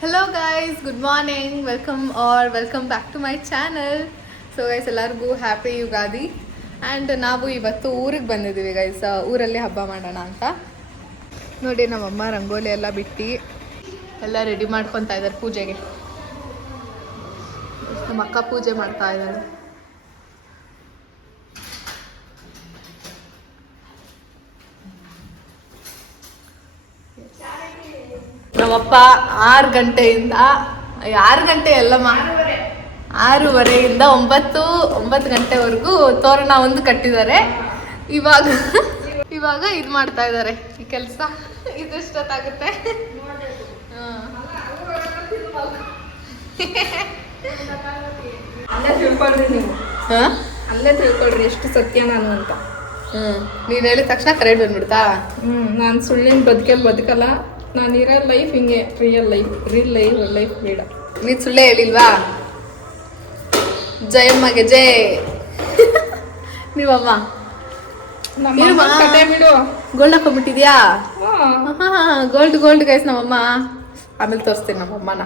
Hello guys, good morning. Welcome back to my channel. So guys, ಎಲ್ಲರಿಗೂ happy Ugadi. And ನಾವು ಇವತ್ತು ಊರಿಗೆ ಬಂದಿದ್ದೀವಿ ಗೈಸ್, ಊರಲ್ಲಿ ಹಬ್ಬ ಮಾಡೋಣ ಅಂತ. ನೋಡಿ ನಮ್ಮಮ್ಮ ರಂಗೋಲಿ ಎಲ್ಲ ಬಿಟ್ಟು ಎಲ್ಲ ರೆಡಿ ಮಾಡ್ಕೊತಾ ಇದ್ದಾರೆ ಪೂಜೆಗೆ. ನಮ್ಮ ಅಕ್ಕ ಪೂಜೆ ಮಾಡ್ತಾ ಇದ್ದಾರೆ. ನಮ್ಮಪ್ಪ 6 ಗಂಟೆಯಿಂದ 6 ಗಂಟೆ ಎಲ್ಲಮ್ಮ 6:30 9 ಗಂಟೆವರೆಗೂ ತೋರಣ ಒಂದು ಕಟ್ಟಿದ್ದಾರೆ. ಇವಾಗ ಇದು ಮಾಡ್ತಾ ಇದ್ದಾರೆ ಈ ಕೆಲಸ. ಇದೆಷ್ಟೊತ್ತಾಗುತ್ತೆ? ಅಲ್ಲೇ ತಿಳ್ಕೊಳ್ರಿ ನೀವು. ಅಲ್ಲೇ ತಿಳ್ಕೊಳ್ರಿ ಎಷ್ಟು ಸತ್ಯ ನಾನು ಅಂತ. ನೀನು ಹೇಳಿದ ತಕ್ಷಣ ಕರೆಕ್ಟ್ ಬಂದ್ಬಿಡ್ತಾ? ನಾನು ಸುಳ್ಳಿನ ಬದುಕಲ್ಲ. ನಾನು ಇರೋ ಲೈಫ್ ಹಿಂಗೆ ರಿಯಲ್ ಲೈಫ್ ಬೇಡ. ನೀನು ಸುಳ್ಳೇ ಹೇಳಿಲ್ವಾ? ಜಯಮ್ಮಗೆ ಜೈ. ನೀವಮ್ಮ ಬಿಡು. ಗೋಲ್ಡ್ ಹಾಕೊಂಡ್ಬಿಟ್ಟಿದ್ಯಾ? ಗೋಲ್ಡ್ ಗೈಸ್ ನಮ್ಮಮ್ಮ. ಆಮೇಲೆ ತೋರಿಸ್ತೀನಿ ನಮ್ಮಮ್ಮನ.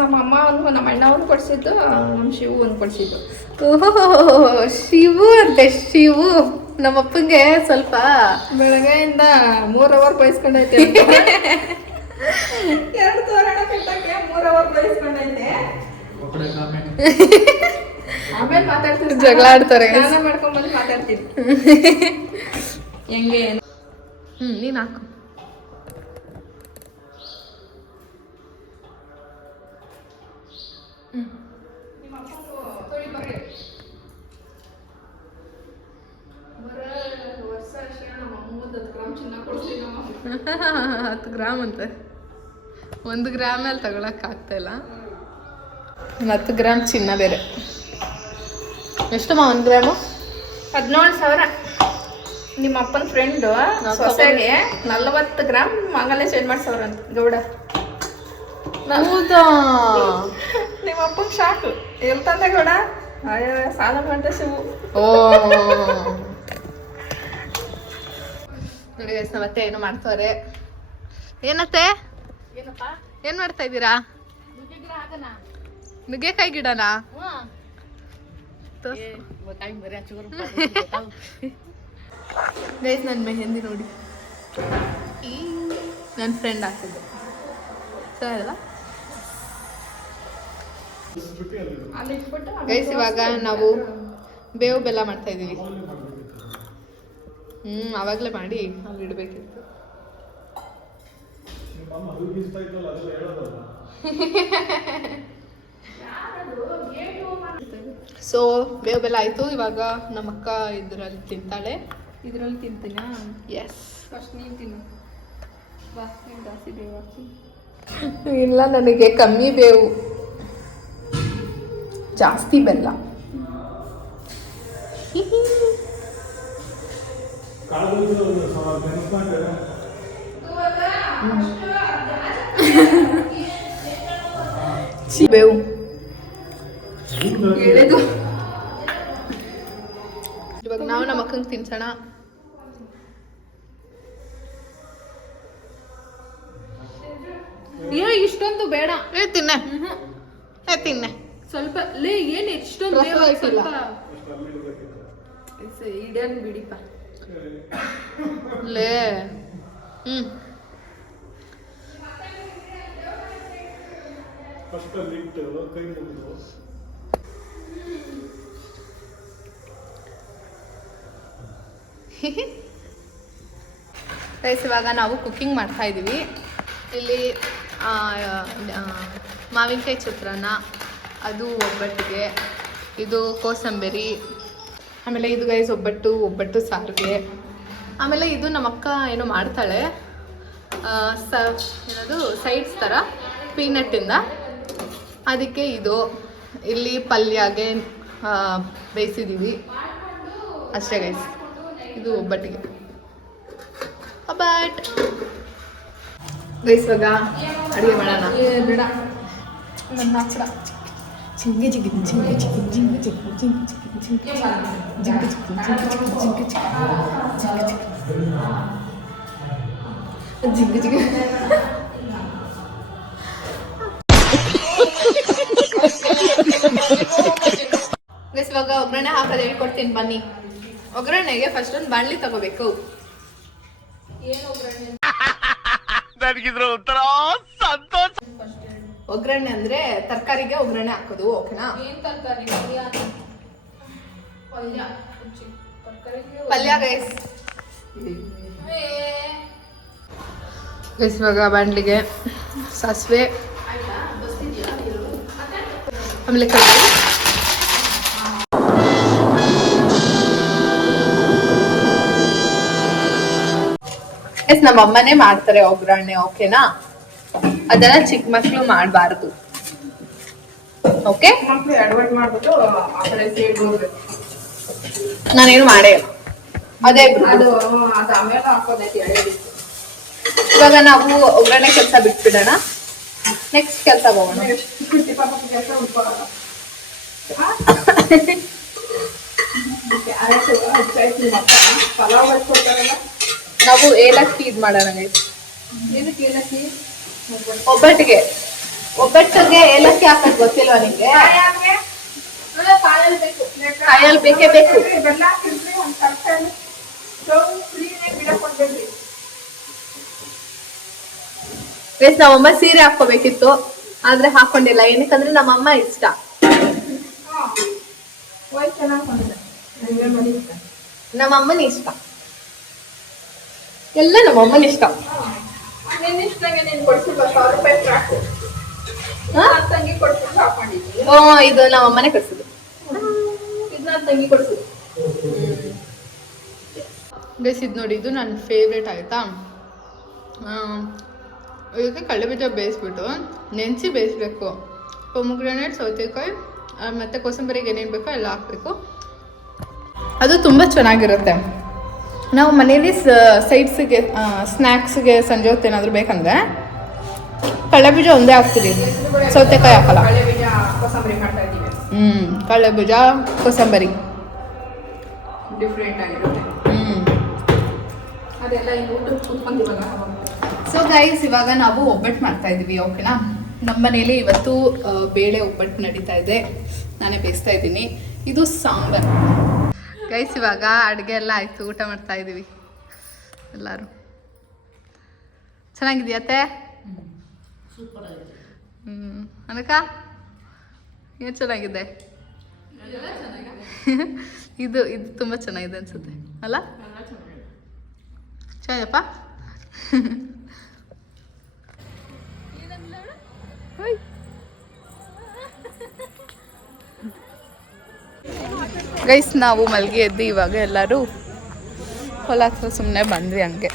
ನಮ್ಮಮ್ಮ ಒಂದು ನಮ್ಮ ಅಣ್ಣ ಒಂದು ಕೊಡ್ಸಿದ್ದು, ನಮ್ಮ ಶಿವು ಒಂದು ಕೊಡ್ಸಿದ್ದು. ಓಹೋ, ಶಿವು ಅಂತೆ ಶಿವು. ನಮ್ಮಪ್ಪಂಗೆ ಸ್ವಲ್ಪ ಬೆಳಗ್ಗೆಯಿಂದ 3 ಅವರ್ ಬಯಸ್ಕೊಂಡೈತೆ. 2 ತೋರಣ ಕಟ್ಟಕ್ಕೆ 3 ಅವರ್ ಬಯಸ್ಕೊಂಡೈತೆ. ಆಮೇಲೆ ಮಾತಾಡ್ತೀನಿ, ಜಗಳ ಆಡ್ತಾರೆ. ಸ್ನಾನ ಮಾಡ್ಕೊಂಡ್ ಬಂದು ಮಾತಾಡ್ತೀನಿ ಹೆಂಗೆ. ನೀನು ಹಾಕು. $10 ಗ್ರಾಮ್ ಅಂತೆ. 1 ಗ್ರಾಮ್ ಮೇಲೆ ತಗೊಳಕ್ ಆಗ್ತಾ ಇಲ್ಲ. 10 ಗ್ರಾಮ್ ಚಿನ್ನ ಬೇರೆ. ಎಷ್ಟಮ್ಮ 1 ಗ್ರಾಮು? 17,000. ನಿಮ್ಮ ಅಪ್ಪನ ಫ್ರೆಂಡು ಸೊಸೆಗೆ 40 ಗ್ರಾಮ್ ಮಂಗಲ್ಯ ಚೇಂಜ್ ಮಾಡ್ಸವ್ರಂತ ಗೌಡ. ಹೌದಾ? ನಿಮ್ಮ ಅಪ್ಪನ ಶಾಕು. ಎಲ್ಲಿ ತಂದೆ ಗೌಡ? ಸಾಲ ಮಾಡ್ದೆ ಶಿವು. ಓ ನೋಡಿ ಗೈಸ್, ಮತ್ತೆ ಏನು ಮಾಡ್ತವ್ರೆ. ಏನತ್ತೆ? ಏನ್ ಮಾಡ್ತಾ ಇದ್ದೀರಾ? ನುಗ್ಗೆಕಾಯಿ ಗಿಡನಾ? ಗೈಸ್ ನನ್ನ ಮೆಹಂದಿ ನೋಡಿ, ನನ್ನ ಫ್ರೆಂಡ್ ಹಾಕಿದ್ದು ಸರಿ ಅಲ್ಲ ಗೈಸ್. ಇವಾಗ ನಾವು ಬೇವು ಬೆಲ್ಲ ಮಾಡ್ತಾ ಇದೀವಿ. ಅವಾಗಲೇ ಮಾಡಿ ಅಲ್ಲಿ ಇಡಬೇಕಿತ್ತು. ಸೊ ಬೇವು ಬೆಲ್ಲ ಆಯಿತು. ಇವಾಗ ನಮ್ಮ ಅಕ್ಕ ಇದರಲ್ಲಿ ತಿಂತಾಳೆ. ಇದರಲ್ಲಿ ತಿಂತೀನ? ಎಸ್. ಫಸ್ಟ್ ನೀನು ತಿನ್ನು ಬಾ. ನೀನು ಜಾಸ್ತಿ ಬೇವು ಹಾಕಿ. ಇಲ್ಲ, ನನಗೆ ಕಮ್ಮಿ ಬೇವು, ಜಾಸ್ತಿ ಬೆಲ್ಲ. ಬೇವು ಎಳೆದು ಇವಾಗ ನಾವು ನಮ್ಮ ಅಕ್ಕಂಗೆ ತಿನ್ಸೋಣ. ಇಷ್ಟೊಂದು ಬೇಡ. ತಿನ್ನೆ ಸ್ವಲ್ಪ ಲೇ. ಏನು ಎಷ್ಟೊಂದು ಇಡನ್ ಬಿಡಿಪ ಲೇ. ಗೈಸ್ ಇವಾಗ ನಾವು ಕುಕ್ಕಿಂಗ್ ಮಾಡ್ತಾ ಇದ್ದೀವಿ. ಇಲ್ಲಿ ಮಾವಿನಕಾಯಿ ಚಿತ್ರಾನ್ನ, ಅದು ಒಬ್ಬಟ್ಟಿಗೆ, ಇದು ಕೋಸಂಬರಿ, ಆಮೇಲೆ ಇದು ಗೈಸ್ ಒಬ್ಬಟ್ಟು ಸಾರಿಗೆ. ಆಮೇಲೆ ಇದು ನಮ್ಮ ಅಕ್ಕ ಏನೋ ಮಾಡ್ತಾಳೆ, ಏನದು ಸೈಡ್ಸ್ ಥರ ಪೀನಟ್ಟಿಂದ. ಅದಕ್ಕೆ ಇದು ಇಲ್ಲಿ ಪಲ್ಯಗೆ ಬೇಯಿಸಿದ್ದೀವಿ ಅಷ್ಟೇ ಗೈಸ್. ಇದು ಒಬ್ಬಟ್ಟಿಗೆ ಬಟ್ ಗೈಸ್ ಇವಾಗ ಅಡುಗೆ ಮಾಡೋಣ. ಬೇಡ ನನ್ನ ಹತ್ರ ಜಿಂಗೆ ಜಿಂಗೆ ಜಿಂಗೆ ಜಿಂಗೆ ಜಿಂಗೆ ಜಿಂಗೆ ಜಿಂಗೆ ಜಿಂಗೆ ಜಿಂಗೆ ಜಿಂಗೆ ಜಿಂಗೆ ಜಿಂಗೆ ಇವಾಗ ಒಗ್ಗರಣೆ ಹಾಕೋದು ಹೇಳ್ಕೊಡ್ತೀನಿ ಬನ್ನಿ. ಒಗ್ಗರಣೆಗೆ ಫಸ್ಟ್ ಒಂದು ಬಾಣಲಿ ತಗೋಬೇಕು. ಏನು ಒಗ್ಗರಣೆ? ನನಗಿದ್ರ ಉತ್ತರ ಸಂತೋಷ. ಒಗ್ಗರಣೆ ಅಂದ್ರೆ ತರಕಾರಿಗೆ ಒಗ್ಗರಣೆ ಹಾಕೋದು, ಓಕೆನಾ? ಏನ್ ತರಕಾರಿ? ಪಲ್ಯ. ಪಲ್ಯ ಗೈಸ್. ಇವಾಗ ಬಾಣಲಿಗೆ ಸಾಸಿವೆ, ಆಮೇಲೆ ಕಡಲೆ, ನಮ್ಮ ಅಮ್ಮನೇ ಮಾಡ್ತಾರೆ ಒಗ್ಗರಣೆ, ಓಕೆನಾ? ಅದನ್ನ ಚಿಕ್ಕ ಮಕ್ಳು ಮಾಡಬಾರ್ದು, ಓಕೆ? ಮಕ್ಳು ಅಡ್ವೈಟ್ ಮಾಡ್ಬಿಟ್ಟು ಆ ಕಡೆ ಸೈಡ್ ಹೋಗ್ಬೇಕು. ನಾನೇನು ಮಾಡೇ ಇಲ್ಲ, ಅದೇ ಅದು ಆಮೇಲೆ ಹಾಕೋದೈತಿ ಎಳೆದಿ. ಇವಾಗ ನಾವು ಒಗ್ಗರಣೆ ಕೆಲಸ ಬಿಟ್ಬಿಡೋಣ, ನೆಕ್ಸ್ಟ್ ಕೆಲಸ ಹೋಗೋಣ. ಪಲಾವ್ ಹಚ್ಕೊಡ್ತಾರಲ್ಲ, ನಾವು ಏಲಕ್ಕಿ ಇದು ಮಾಡೋಣ ಗೈಸ್. ಏನಕ್ಕೆ ಏಲಕ್ಕಿ? ಒಬ್ಬಟ್ಟಿಗೆ ಏಲಕ್ಕಿ ಹಾಕೋದು ಗೊತ್ತಿಲ್ವಾ ನಿಂಗೆ? ಕಾಯಲ್ಲಿ ಬೇಕೇ ಬೇಕು. ಬೆಲ್ಲ ಹಾಕಿದ್ರಿ ಒಂದು ತಟ್ಟೆಯಲ್ಲಿ ಫ್ರೀನೇ ಗಿಡ ಕೊಡ್ಬೇಕ್ರಿ. ಗೈಸ್ ನಮ್ಮಮ್ಮ ಸೀರೆ ಹಾಕೋಬೇಕಿತ್ತು, ಆದ್ರೆ ಹಾಕೊಂಡಿಲ್ಲ. ಏನಕ್ಕಂದ್ರೆ ನಮ್ಮಮ್ಮ ಇಷ್ಟ. ವಯಸ್ಸು ಚೆನ್ನಾಗಿ ಬಂದಿದೆ. ನಮ್ಮಮ್ಮನ ಇಷ್ಟ, ಎಲ್ಲ ನಮ್ಮಮ್ಮನ ಇಷ್ಟ. ನಿನ್ನ ಇಷ್ಟಂಗೆ ನೀನು ಕೊಡ್ಸಿಲ್ಲ, 1,000 ರೂಪಾಯಿ ಫ್ರಾಕು ತಂಗಿ ಕೊಡ್ಸಿದ್ದು ಹಾಕೊಂಡಿದ್ವಿ. ಇದು ನಮ್ಮಮ್ಮನೆ ಕಳ್ಸಿದ್ದು. ಇದನ್ನ ತಂಗಿ ಕೊಡ್ಸಿದ್ದು. ಗೈಸ್ ಇದು ನೋಡಿ, ಇದು ನನ್ನ ಫೇವ್ರೇಟ್ ಆಯ್ತಾ. ಇದಕ್ಕೆ ಕಡಲೆಬೀಜ ಬೇಯಿಸ್ಬಿಟ್ಟು ನೆನೆಸಿ ಬೇಯಿಸ್ಬೇಕು. ಪೊಮಗ್ರೆನೇಟ್, ಸೌತೆಕಾಯಿ ಮತ್ತು ಕೋಸಂಬರಿಗೆ ಏನೇನು ಬೇಕೋ ಎಲ್ಲ ಹಾಕಬೇಕು. ಅದು ತುಂಬ ಚೆನ್ನಾಗಿರುತ್ತೆ. ನಾವು ಮನೇಲಿ ಸೈಡ್ಸಿಗೆ ಸ್ನ್ಯಾಕ್ಸ್ಗೆ ಸಂಜೆ ಹೊತ್ತು ಏನಾದರೂ ಬೇಕಂದರೆ ಕಡಲೆಬೀಜ ಒಂದೇ ಹಾಕ್ತೀವಿ, ಸೌತೆಕಾಯಿ ಹಾಕಲ್ಲ. ಕಡಲೆಬೀಜ ಕೋಸಂಬರಿ ಮಾಡ್ತಾ ಇದ್ದೀವಿ. ಕಡಲೆಬೀಜ ಕೋಸಂಬರಿ ಡಿಫ್ರೆಂಟ್ ಆಗಿರುತ್ತೆ. ಅದೆಲ್ಲ ಈಗ ಊಟಕ್ಕೆ ಕೂತ್ಕೊಂತೀವಲ್ಲ. ಸೊ ಗೈಸ್, ಇವಾಗ ನಾವು ಒಬ್ಬಟ್ಟು ಮಾಡ್ತಾ ಇದ್ದೀವಿ, ಓಕೆನಾ? ನಮ್ಮ ಮನೇಲಿ ಇವತ್ತು ಬೇಳೆ ಒಬ್ಬಟ್ಟು ನಡೀತಾ ಇದೆ, ನಾನೇ ಬೇಯಿಸ್ತಾ ಇದ್ದೀನಿ. ಇದು ಸಾಂಬಾರ್ ಗೈಸ್. ಇವಾಗ ಅಡುಗೆ ಎಲ್ಲ ಆಯಿತು, ಊಟ ಮಾಡ್ತಾ ಇದ್ದೀವಿ ಎಲ್ಲರೂ. ಚೆನ್ನಾಗಿದೆಯತ್ತೆ? ಅನಕ ಏನು ಚೆನ್ನಾಗಿದೆ? ಇದು ತುಂಬ ಚೆನ್ನಾಗಿದೆ ಅನ್ಸುತ್ತೆ ಅಲ್ಲ? ಚೆನ್ನಾಗಪ್ಪ. ಗೈಸ್, ನಾವು ಮಲ್ಗೆ ಎದ್ದು ಇವಾಗ ಎಲ್ಲರೂ ಹೊಲ ಹತ್ರ ಸುಮ್ಮನೆ ಬಂದ್ವಿ ಹಂಗೆ.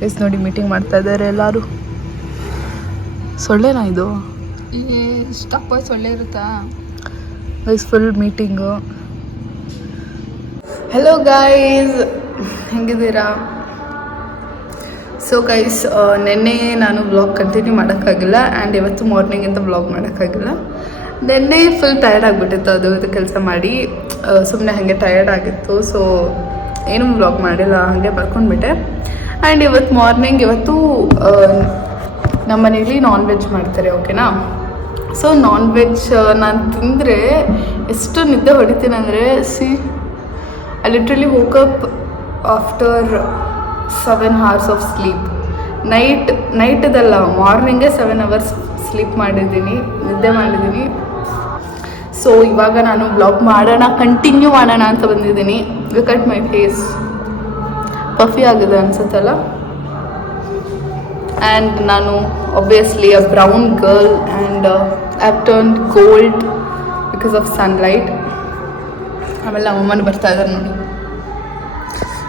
ಗೈಸ್ ನೋಡಿ, ಮೀಟಿಂಗ್ ಮಾಡ್ತಾ ಇದ್ದಾರೆ ಎಲ್ಲರೂ. ಸೊಳ್ಳೆನಾ ಇದು? ಇಷ್ಟಪ್ಪ ಸೊಳ್ಳೆ ಇರುತ್ತಾ guys? Full meeting. Hello guys, ಹೆಂಗಿದ್ದೀರಾ? ಸೊ ಗೈಸ್, ನೆನ್ನೆ ನಾನು ವ್ಲಾಗ್ ಕಂಟಿನ್ಯೂ ಮಾಡೋಕ್ಕಾಗಿಲ್ಲ, ಆ್ಯಂಡ್ ಇವತ್ತು ಮಾರ್ನಿಂಗಿಂದ ವ್ಲಾಗ್ ಮಾಡೋಕ್ಕಾಗಿಲ್ಲ. ನೆನ್ನೆ ಫುಲ್ ಟಯರ್ಡ್ ಆಗಿಬಿಟ್ಟಿತ್ತು, ಅದು ಇದು ಕೆಲಸ ಮಾಡಿ ಸುಮ್ಮನೆ ಹಾಗೆ ಟಯರ್ಡ್ ಆಗಿತ್ತು. ಸೊ ಏನೂ ವ್ಲಾಗ್ ಮಾಡಿಲ್ಲ, ಹಾಗೆ ಬರ್ಕೊಂಡ್ಬಿಟ್ಟೆ. ಆ್ಯಂಡ್ ಇವತ್ತು ಮಾರ್ನಿಂಗ್, ಇವತ್ತು ನಮ್ಮ ಮನೇಲಿ ನಾನ್ ವೆಜ್ ಮಾಡ್ತಾರೆ, ಓಕೆನಾ? ಸೊ ನಾನ್ ವೆಜ್ ನಾನು ತಿಂದರೆ ಎಷ್ಟು ನಿದ್ದೆ ಹೊಡಿತೀನಿ ಅಂದರೆ, I literally woke up after 7 hours of sleep. ನೈಟದಲ್ಲ, ಮಾರ್ನಿಂಗೇ 7 hours sleep ಮಾಡಿದ್ದೀನಿ, ನಿದ್ದೆ ಮಾಡಿದ್ದೀನಿ. ಸೊ ಇವಾಗ ನಾನು ಬ್ಲಾಗ್ ಮಾಡೋಣ, ಕಂಟಿನ್ಯೂ ಮಾಡೋಣ ಅಂತ ಬಂದಿದ್ದೀನಿ. ಲುಕ್ ಅಟ್ ಮೈ ಫೇಸ್, ಪಫಿ ಆಗಿದೆ ಅನ್ಸುತ್ತಲ್ಲ. ಆ್ಯಂಡ್ ನಾನು obviously a brown girl, and I have turned gold because of sunlight. ಆಮೇಲೆ ನಮ್ಮಮ್ಮನ ಬರ್ತಾ ಇದ್ದಾರೆ ನೋಡಿ.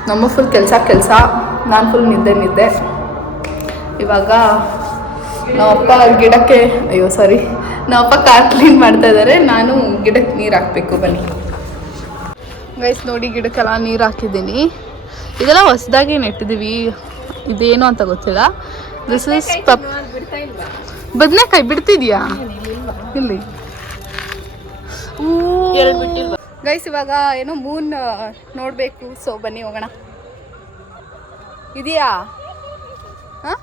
ನಮ್ಮ ಫುಲ್ ಕೆಲಸ, ನಾನು ಫುಲ್ ನಿದ್ದೆ. ಇವಾಗ ನಮ್ಮಪ್ಪ ಗಿಡಕ್ಕೆ, ನಮ್ಮಪ್ಪ ಕಾರ್ ಕ್ಲೀನ್ ಮಾಡ್ತಾ ಇದ್ದಾರೆ, ನಾನು ಗಿಡಕ್ಕೆ ನೀರು ಹಾಕಬೇಕು. ಬನ್ನಿ ಗೈಸ್ ನೋಡಿ, ಗಿಡಕ್ಕೆಲ್ಲ ನೀರು ಹಾಕಿದ್ದೀನಿ. ಇದೆಲ್ಲ ಹೊಸದಾಗಿ ನೆಟ್ಟಿದ್ದೀವಿ, ಇದೇನು ಅಂತ ಗೊತ್ತಿಲ್ಲ. ದಿಸ್ ಇಸ್ ಬದನೆಕಾಯಿ ಬಿಡ್ತಿದ್ಯಾ? ಇಲ್ಲಿ ಗೈಸ್, ಇವಾಗ ಏನೋ ಮೂನ್ ನೋಡಬೇಕು. ಸೊ ಬನ್ನಿ ಹೋಗೋಣ. ಇದೆಯಾ? ಹಾಂ,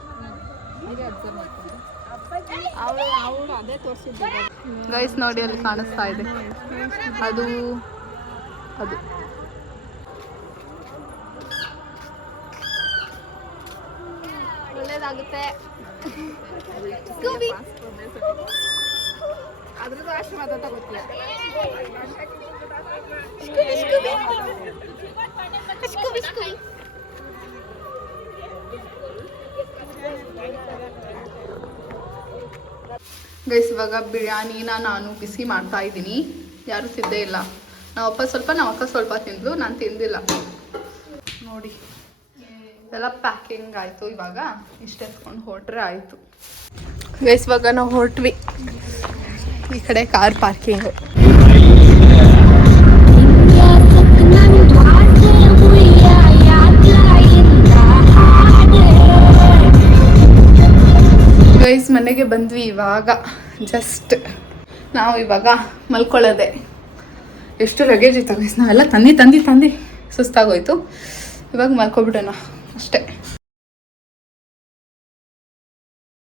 ಗೈಸ್ ನೋಡಿ ಅಲ್ಲಿ ಕಾಣಿಸ್ತಾ ಇದೆ, ಅದು ಅದು ಒಳ್ಳೇದಾಗುತ್ತೆ. ಅದ್ರದ್ದು ಅಷ್ಟು ಮಾತಾಡ್ತಾ ಗೊತ್ತಿಲ್ಲ. ಗೈಸ್ ಇವಾಗ ಬಿರಿಯಾನಿನ ನಾನು ಬಿಸಿ ಮಾಡ್ತಾ ಇದ್ದೀನಿ. ಯಾರೂ ತಿಂದೇ ಇಲ್ಲ. ನಾವಪ್ಪ ಸ್ವಲ್ಪ, ನಮ್ಮ ಅಕ್ಕ ಸ್ವಲ್ಪ ತಿಂದ್ಲು, ನಾನು ತಿಂದಿಲ್ಲ. ನೋಡಿ ಎಲ್ಲ ಪ್ಯಾಕಿಂಗ್ ಆಯಿತು. ಇವಾಗ ಇಷ್ಟು ಎತ್ಕೊಂಡು ಹೊರಟ್ರೆ ಆಯಿತು. ಗೈಸ್ ಇವಾಗ ನಾವು ಹೊರಟ್ವಿ. ಈ ಕಡೆ ಕಾರ್ ಪಾರ್ಕಿಂಗು. ಗೈಸ್ ಮನೆಗೆ ಬಂದ್ವಿ ಇವಾಗ ಜಸ್ಟ್. ನಾವು ಇವಾಗ ಮಲ್ಕೊಳ್ಳೋದೆ. ಎಷ್ಟು ಲಗೇಜ್ ಇತ್ತು ಗೈಸ್, ನಾವೆಲ್ಲ ತಂದು ಸುಸ್ತಾಗೋಯ್ತು. ಇವಾಗ ಮಲ್ಕೊಬಿಡೋಣ ಅಷ್ಟೇ.